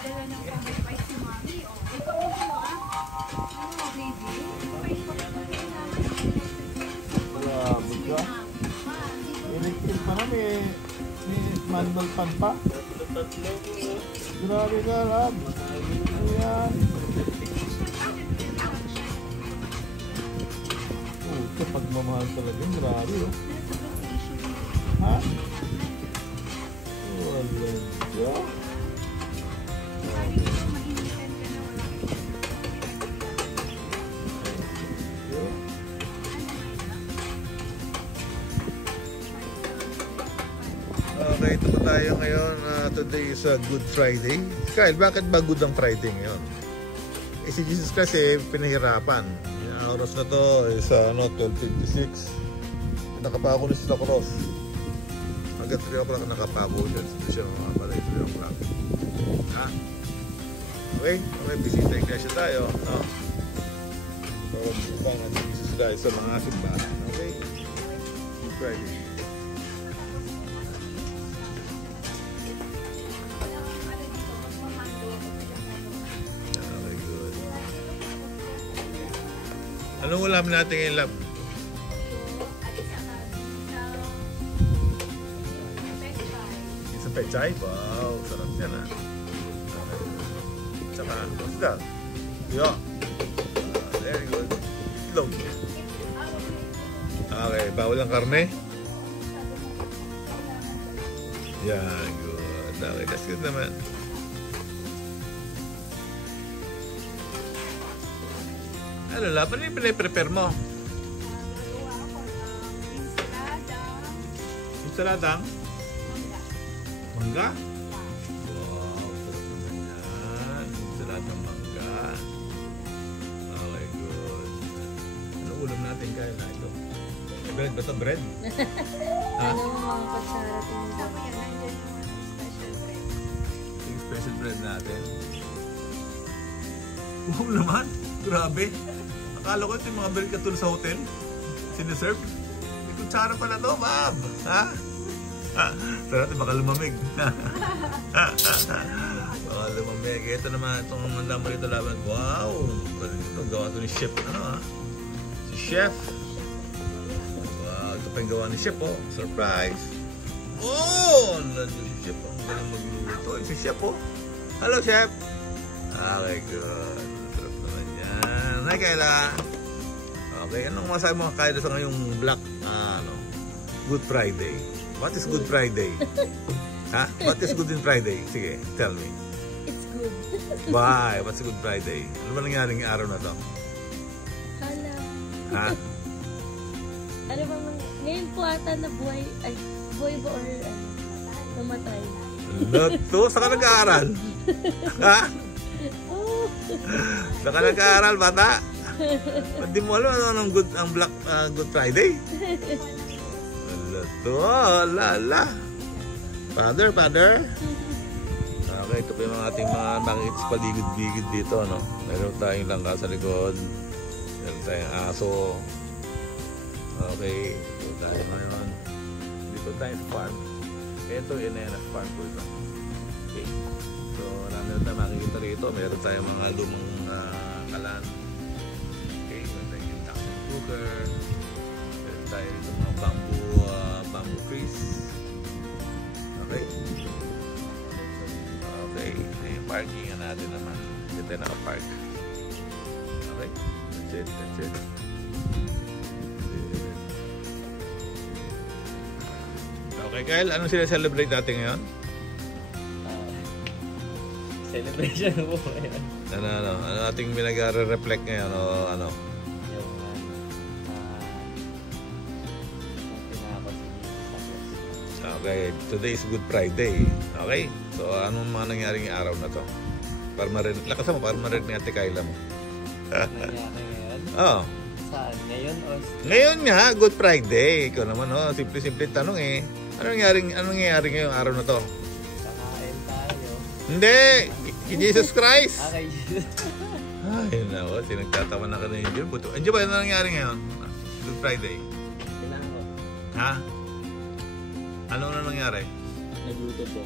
Dala ng pang-wifi si Mami. Ikaw mo po Ano, baby? Grabe ka. Electric pa na, may manual pan pa. Grabe ka, Rab. Ayan. Ito, pagmamahal talaga. Grabe, oh. Ha? Wala ka. Okay, ito po tayo ngayon. Today is Good Friday. Kyle, bakit ba good ang Friday ngayon? Si Jesus Christ pinahirapan. Yung oras na to is 12:56. Nakapako na sa cross. Hanggang 3 o'clock nakapako dyan. Hindi siya mamamalay 3 o'clock. Ha? Okay? Okay, bisita iglesia tayo. No? Pagpapang ng Jesus Christ sa mga simbahan. Okay? Good Friday. Anong ulam natin ngayon, Lab? Sa pechay? Wow, sarap yan ha. Tsaka, what's that? Yo. Very good. Itlog. Okay, bawal ang karne? Yeah, good. Okay, that's good naman. Ano lang, ano yung pinay-prepare mo? Insaladang? Mangga? Wow, sarap naman yan. Insaladang mangga. Okay, good. Ano ulam natin kaya na ito? Bread ba ito? Bread? Ha? Ano mga kutsara ito? Yung special bread natin. Oo naman. Grabe. Akala ko ito yung mga bread katulad sa hotel. Siniserve. May kutsara pala to, Bob. Ha? Sarap, baka lumamig. Baka lumamig. Ito naman, itong mandama rito laban. Wow! Ito, gawa ito ni Chef. Ano ha? Si Chef. Wow, ito pa yung gawa ni Chef, oh. Surprise! Oh! Nandun si Chef. Ang galing magluluto. Si Chef, oh. Hello, Chef! Okay, good. Sarap naman yan. Hi, Kayla! Okay, anong masabi mo, Kayla, sa ngayong Black, Good Friday? What is Good Friday? Ha? What is Good in Friday? Sige, tell me. It's good. Why? What's Good Friday? Ano ba nangyari ng araw na to? Hala. Ha? Ano ba ngayon po ata na buhay, ay, buhay ba or namatay? Loto, saan ka nag-aaral? Ha? Oh. Saan ka nag-aaral, bata? Ba't di mo alam ano ang Black Good Friday? Loto, lala. Father. Okay, ito po yung mga ating mga nakikita sa paligid-bigid dito, no? Meron tayong langka sa likod. Meron tayong aso. Okay, ito tayo ngayon. Dito tayo sa farm. Ito, yun na yan ang farm ko ito. Okay. So, marami na tayo makikita rito. Meron tayong mga lumang kalan. Okay, meron tayong induction cooker. Meron tayo rito mga bamboo trees. Okay. Okay, yung parking natin naman. Dito tayo nakapark. Okay, that's it. Okay, Kyle, anong sila-celebrate natin ngayon? Celebration po ngayon. Ano ating pinag-reflect ngayon o ano? Yung pinakot si Okay, today is Good Friday. Okay? So, anong mga nangyaring araw na to? Para marinig, lakas mo, para marinig ni Ate Kayla mo. nangyari ngayon. Oo. Saan? Ngayon o? Ngayon nga, Good Friday. Ikaw naman, oh, simple-simple tanong eh. Anong nangyari ngayong araw na to? Kakain tayo. Hindi! Jesus Christ! Okay. Ay, naku, sinagtatawa na ka na yun. Andiyo ba, ano nangyari ngayon? Good Friday. Pinango. Ha? Ano na nangyari? Nagluto po.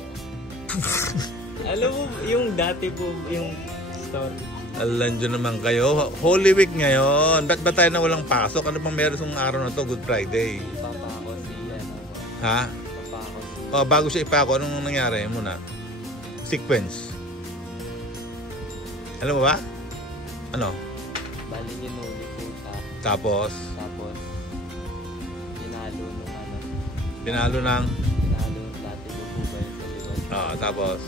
Alam mo, yung dati po, yung story. Alam nyo naman kayo. Holy Week ngayon. Ba't ba tayo na walang pasok? Ano bang meron sa araw na to? Good Friday. Papa ako si, ano po. Ha? Papa ako si, Bago siya ipako, anong nangyari muna? Sequence. Alam mo ba? Ano? bali ginuli po siya. Tapos, Pinalo nung ano. pinalo ng... Pinalo yung dati ko po ba yun sa likod. Tapos, Tapos,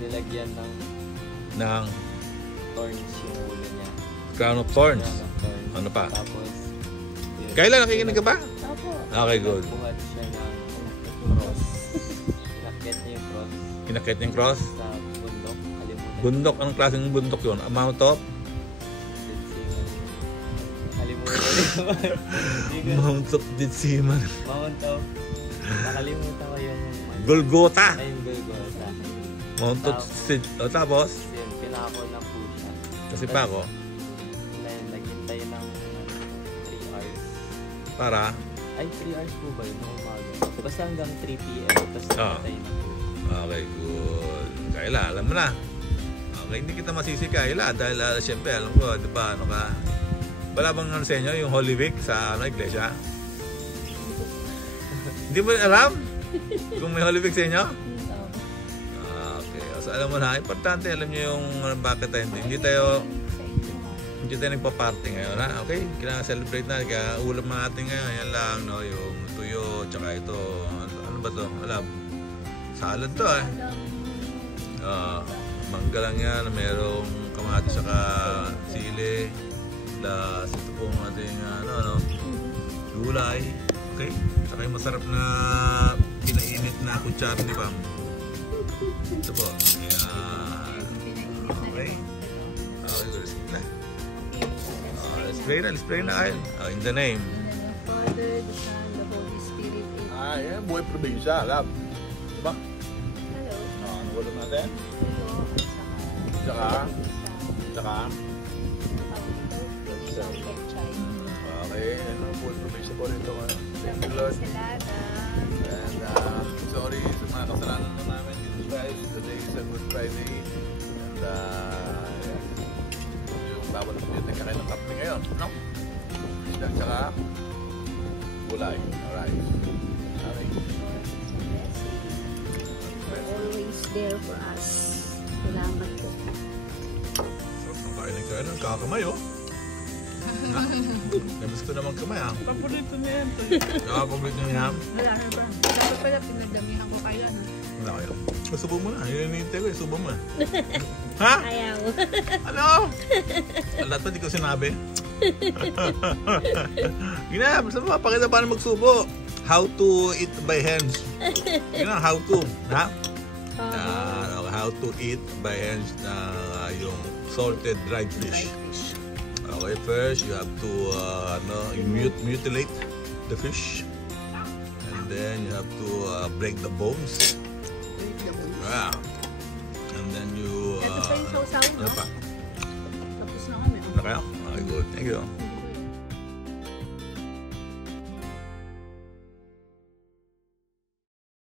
nilagyan ng ng thorns yung ulo niya. crown of thorns. Crown of thorns. Ano pa? Tapos, Kailan nakikinig ka ba? Opo. Okay, good. Buhat siya ng cross. Inakyat niya yung cross Kinakit yung cross. sa bundok. Kalimutan. Bundok, anong klaseng bundok yun? Amount of? Kalimutan ko. Mount of Ditsiman. Mount of. Nakalimutan ko yung Golgotha. ayun, Golgotha. Mount of tapos, Yun, pinako na po siya. kasi pa ako, Naghintay ng 3 hours. para, Ay, 3 hours po ba yun? Nung umaga. Basta hanggang 3 p.m. Tapos naghintay na po. okay, good. Kayla, alam mo na. Okay, hindi kita masisi Kayla dahil siyempre, alam ko, di ba, ano ka, wala bang ano sa inyo, yung Holy Week sa iglesia? Hindi mo alam? Kung may Holy Week sa inyo? Okay, so alam mo na, importante, alam niyo yung bakit tayo, hindi tayo nagpa-party ngayon, ha? Okay, kailangan celebrate na, kaya ulam natin ngayon, yan lang, no, yung tuyo, tsaka ito, ano ba to? Alam, salad to, eh. Mangga lang yan, merong kamatis saka sili, plus ito po ang ating, gulay, okay? Tsaka yung masarap na pinainit na kutsara ni Pam. Ito po, ayan. Okay. Okay, good. Sige na. Let's pray na kayo. In the name. Father, the Son, the Holy Spirit. Yan. Buhay probinsya. Alam. Diba? Hello. Ano ulam natin? Hello. Tsaka? Okay. Ano buhay probinsya po rito ngayon? Thank you, Lord. And sorry sa mga kasalanan na namin dito guys. Today is a Good Friday. And yeah. Yung bawal na dito kakain ng kape ngayon. No? Isda tsaka gulay. Alright. Okay. Always there for us. Salamat po. Sarap ng kain ng kakamay oh. Nabis ko naman kamay ah. Paborito na yan. Paborito niya. Wala na ba? Dapat pala pinagdamihan ko kailan. Wala kayo. Subo mo na. Hinihintay ko eh. Subo mo na. Ha? Ayaw. Ano? Lahat pa di ko sinabi. Gina, basta mapakita paano magsubo. How to eat by hands. Gina, how to. Ha? How to eat by hands na yung salted dried fish. Okay, first you have to mutilate the fish. And then you have to break the bones. Yeah. And then you... Ito pa yung sausaw, no? Ano pa? Tapos na kami. Okay, good. Thank you.